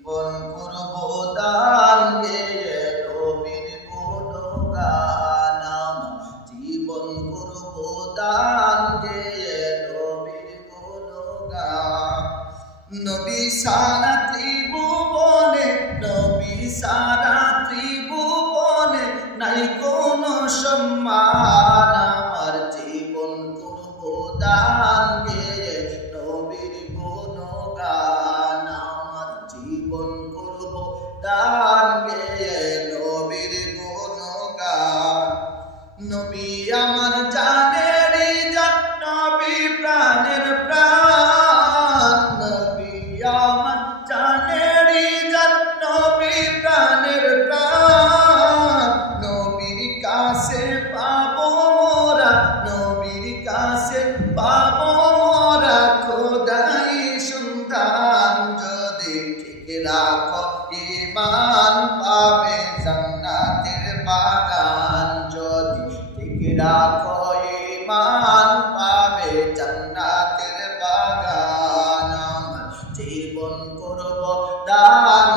জীবন করব দান গেয়ে নবীর গুণগান জীবন করব দান গেয়ে নবীর গুণগান নবী সারা ত্রিভুবনে নবী সারা ত্রিভুবনে নাই কোনো সম্মান আমার জীবন করব দান গেয়ে নবীর গুণগান আমার জীবন করব দান গেয়ে নবীর গুণগান নবী আমার জানেরই জান নবী প্রাণের প্রাণ নবী আমার জানেরই জান নবী প্রাণের প্রাণ নবীর কাছে পাবো মোরা নবীর কাছে পাবো মোরা খোদাই সন্তান যদি ঠিক রাখো ঈমান পাবে জান্নাতের বাগান যদি ঠিক রাখো ঈমান পাবে জান্নাতের বাগান আমার জীবন করব দান